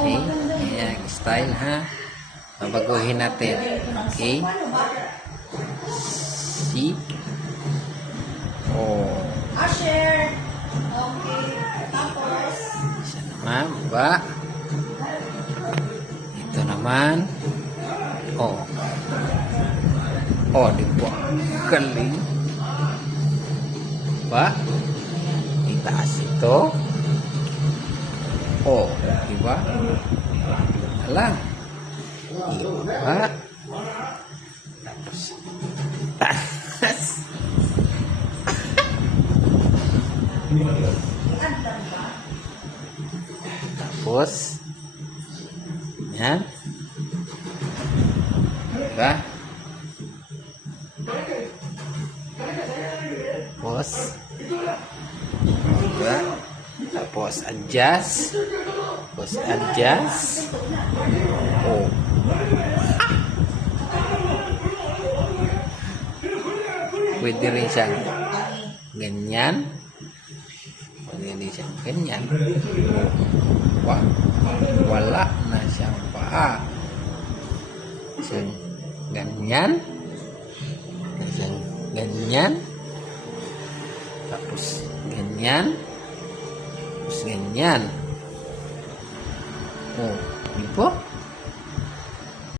Okay? Ayan, style ha. Babaguhin natin. Okay? C. O. Asher. Okay. Tapos. Isa naman, baba. Ito naman. O. O, di ba? Galing. Ba? Itaas ito. O, di ba? Alam. Iba. Tapos. Taas. Tapos. Yan. Diba? Tapos. Diba? Tapos adjust. Tapos adjust. Oh. Pwede rin siyang ganyan. Pwede rin siyang ganyan. Wala na siyang paa. Siyang ganyan. Siyang ganyan. Tapos ganyan. Tapos ganyan. Oh, di ba?